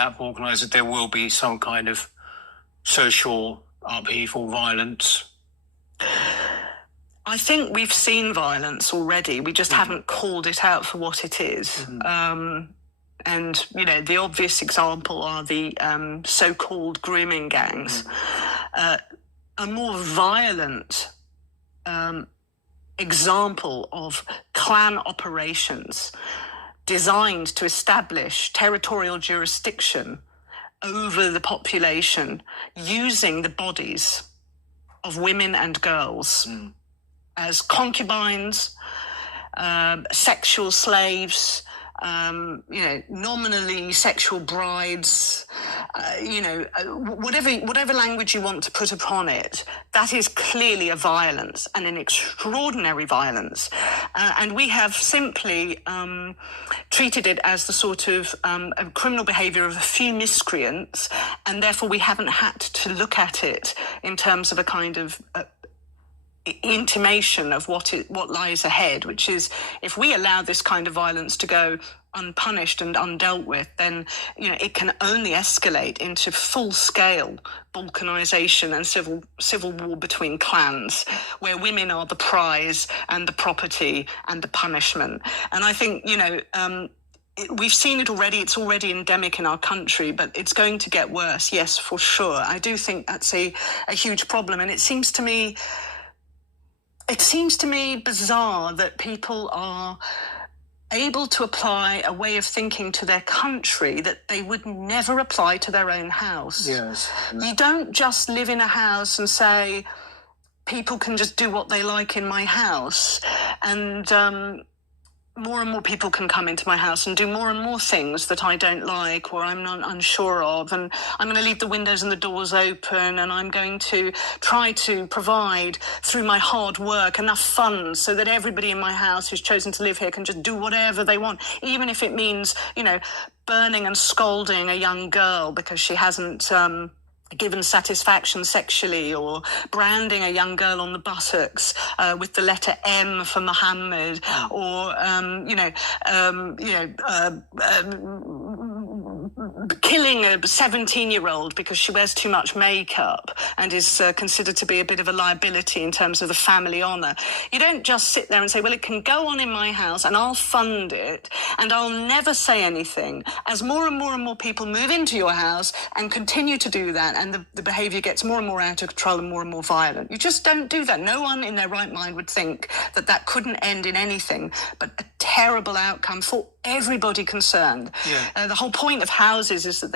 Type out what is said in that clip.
organised, there will be some kind of social upheaval, violence? I think we've seen violence already. We just haven't called it out for what it is. And, you know, the obvious example are the so-called grooming gangs. A more violent example of clan operations designed to establish territorial jurisdiction over the population using the bodies of women and girls as concubines, sexual slaves, nominally sexual brides, whatever language you want to put upon it, that is clearly a violence, and an extraordinary violence. And we have simply treated it as the sort of criminal behaviour of a few miscreants, and therefore we haven't had to look at it in terms of a kind of intimation of what lies ahead, which is, if we allow this kind of violence to go unpunished and undealt with, then it can only escalate into full-scale balkanisation and civil war between clans, where women are the prize and the property and the punishment. And I think we've seen it already. It's already endemic in our country, but it's going to get worse. Yes, for sure. I do think that's a huge problem, and it seems to me bizarre that people are able to apply a way of thinking to their country that they would never apply to their own house. Yes. You don't just live in a house and say, people can just do what they like in my house, and more and more people can come into my house and do more and more things that I don't like or I'm not unsure of, and I'm going to leave the windows and the doors open, and I'm going to try to provide through my hard work enough funds so that everybody in my house who's chosen to live here can just do whatever they want, even if it means, burning and scolding a young girl because she hasn't given satisfaction sexually, or branding a young girl on the buttocks with the letter M for Muhammad, or killing a 17-year-old because she wears too much makeup and is considered to be a bit of a liability in terms of the family honour. You don't just sit there and say, well, it can go on in my house and I'll fund it and I'll never say anything, as more and more and more people move into your house and continue to do that, and the behaviour gets more and more out of control and more violent. You just don't do that. No one in their right mind would think that couldn't end in anything but a terrible outcome for everybody concerned. Yeah. The whole point of houses is that